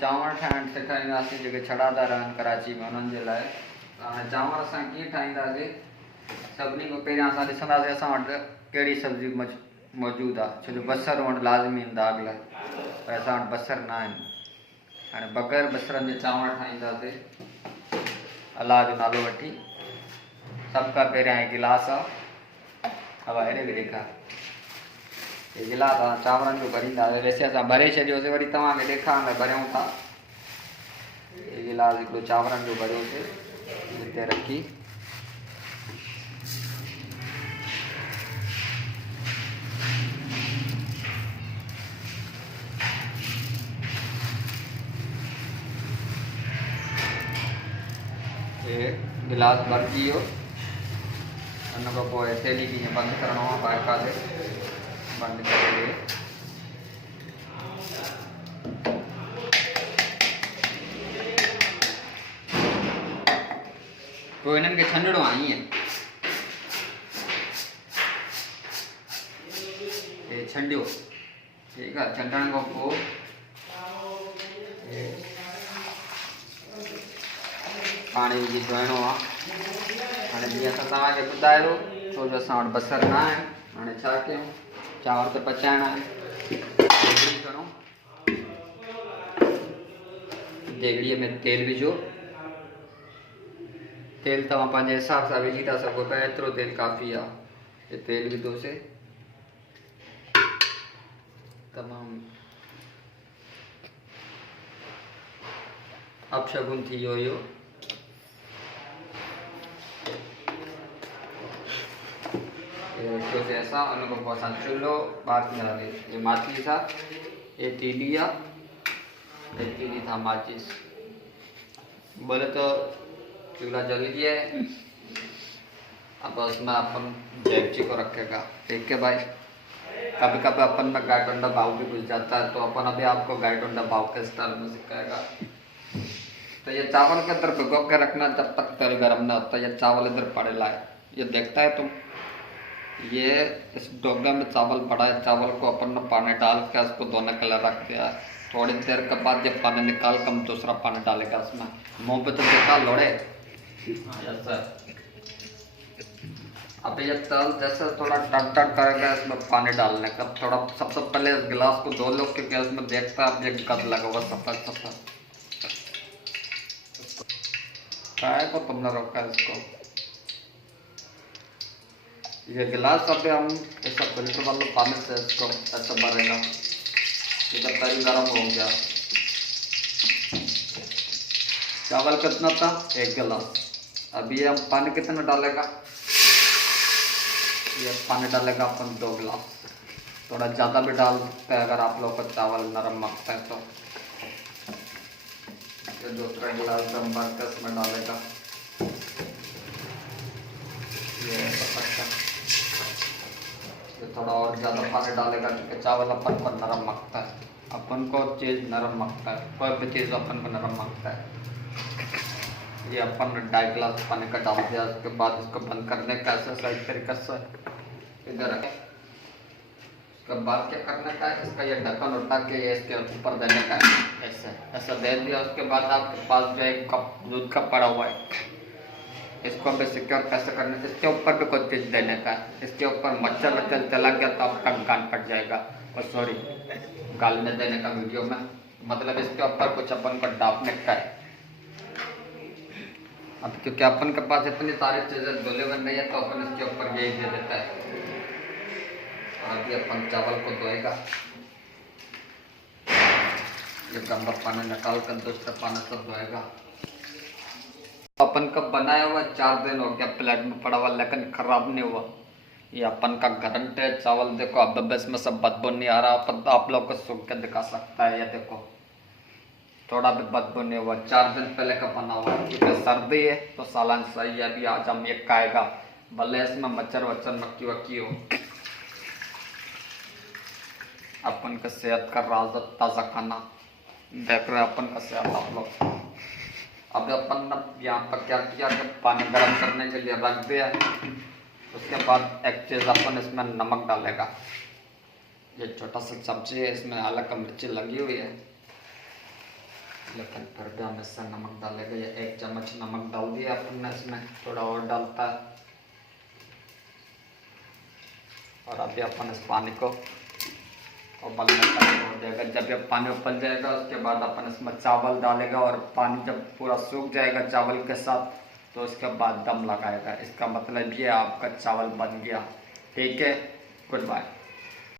चांवर ठाहिण सेखारींदासीं जेके छड़ादा रहनि कराची में उन्हनि जे लाइ। हाणे चांवर असां कीअं ठाहींदासीं, सभिनी खां पहिरियां असां ॾिसंदासीं असां वटि कहिड़ी सब्ज़ी मौजूदु आहे। छो जो बसर हुअणु लाज़मी आहिनि दाग लाइ, पर असां वटि बसर न आहिनि। हाणे बग़ैर बसरनि जे चांवर ठाहींदासीं। अलाह जो नालो वठी सभ खां पहिरियां हे गिलास आहे, हवा हेॾे बि ॾेखार, हे गिलास असां चांवरनि जो भरींदासीं। वैसे असां भरे छॾियोसीं, वरी तव्हांखे ॾेखारण लाइ भरियूं था। हे गिलास हिकिड़ो चांवरनि जो भरियोसीं, हिते रखी गिलास भरिजी वियो। उन खां पोइ थैली खे ईअं बंदि करिणो आहे, बाक़ाइदे बंदि करे पोइ हिननि खे छंडणो आहे। ईअं हे छंडियो, ठीकु आहे। छंडण खां पोइ पाणी विझी धोइणो आहे। हाणे जीअं असां तव्हांखे ॿुधायो, छो जो असां वटि बसर न आहे। हाणे छा कयूं, चांवर त पचाइणा आहिनि। देॻड़ी खणो, देॻड़ीअ में तेल विझो। तेल तव्हां पंहिंजे हिसाब सां विझी था सघो, पर एतिरो तेल काफ़ी आहे। हे तेल विधोसीं, तमामु अपशगुन थी वियो इहो। रखियोसीं असां। उन खां पोइ असां चुल्हो ॿारींदासीं। ये माचिस आहे, ये तीली आहे, ये तीली था माचिस। बोले तो चूल्हा जल गया है, अब उसमें अपन डेगची को रखेगा। ठीक है भाई, कभी कभी अपन में गायटोंडा भाव भी घुस जाता है, तो अपन अभी आपको गायटोंडा भाव के स्टाइल में सिखाएगा। तो ये चावल के अंदर भिगो के रखना जब तक तेल गर्म न होता। ये चावल इधर पड़े लाए, ये देखता है तुम, ये इस डोंगे में चावल पड़ा है। चावल को अपन ने पानी डाल के उसको धोने के लिए रख दिया है। थोड़ी देर के बाद ये पानी निकाल कर हम दूसरा पानी डालेगा उसमें। मुँह पे तो देखा लोड़े। अब ये तेल जैसे थोड़ा टट टट करेगा, इसमें पानी डालने का थोड़ा सबसे पहले इस गिलास को धो लो, क्योंकि उसमें देखता है अब ये गद लगा हुआ सफेद सफेद। काय को तुमने रोका इसको। ये गिलास अभी हम ऐसा फिल्टर वाले पानी से इसको ऐसा भरेगा। ये जब तेल गर्म हो गया, चावल कितना था, 1 गिलास। अभी हम पानी कितना डालेगा, ये पानी डालेगा अपन 2 गिलास। थोड़ा ज़्यादा भी डाल सकते हैं अगर आप लोग को चावल नरम मांगते हैं तो। ये दूसरा गिलास दम भर के इसमें डालेगा। ये थोड़ा और ज़्यादा पानी डालेगा, क्योंकि चावल अपन को नरम मांगता है। अपन को चीज़ नरम मांगता है, कोई भी चीज़ अपन को नरम मांगता है। ये अपन ने 2.5 गिलास पानी का डाल दिया। उसके बाद इसको बंद करने का ऐसा सही तरीके से इधर रखें। उसके बाद क्या करने का है, इसका ये ढक्कन उठा के ये इसके ऊपर देने का है। ऐसे ऐसा दे दिया। उसके बाद आपके पास जो 1 कप दूध का पड़ा हुआ है, इसको भी सिक्योर कैसे करने से, इसके ऊपर भी कुछ चीज़ देने का है। इसके ऊपर मच्छर वच्छर चला गया तो आपका कान फट जाएगा। और सॉरी, गालने देने का वीडियो में, मतलब इसके ऊपर कुछ अपन को डापने का है। अब क्योंकि अपन के पास इतनी सारी चीज़ें धुले बन रही है, तो अपन इसके ऊपर यही दे देता है। अभी अपन चावल को धोएगा। ये गंदा पानी निकाल कर दूसरे पानी से धोएगा। अपन का बनाया हुआ 4 दिन हो गया प्लेट में पड़ा हुआ, लेकिन खराब नहीं हुआ। ये अपन का गारंटी है चावल। देखो अब इसमें सब बदबू नहीं आ रहा। अपन आप लोग को सूख के दिखा सकता है। ये देखो थोड़ा भी बदबू नहीं हुआ, 4 दिन पहले का बना हुआ। क्योंकि सर्दी है तो सालन सही है। अभी आज हम ये खाएगा, भले इसमें मच्छर वच्छर मक्खी वक्की हो। अपन का सेहत का राज, ताज़ा खाना देख रहे अपन का सेहत आप लोग। अब अपन ने यहाँ पर क्या किया कि पानी गर्म करने के लिए रख दिया। उसके बाद एक चीज़ अपन इसमें नमक डालेगा। ये छोटा सा सब्जी है, इसमें हल्का मिर्ची लगी हुई है। लेकिन फिर भी हम इससे नमक डालेंगे। ये 1 चम्मच नमक डाल दिया अपन ने, इसमें थोड़ा और डालता है। और अभी अपन इस पानी को उबलने तक छोड़ देगा। जब ये पानी उबल जाएगा उसके बाद अपन इसमें चावल डालेगा, और पानी जब पूरा सूख जाएगा चावल के साथ तो उसके बाद दम लगाएगा। इसका मतलब ये आपका चावल बन गया। ठीक है, गुड बाय।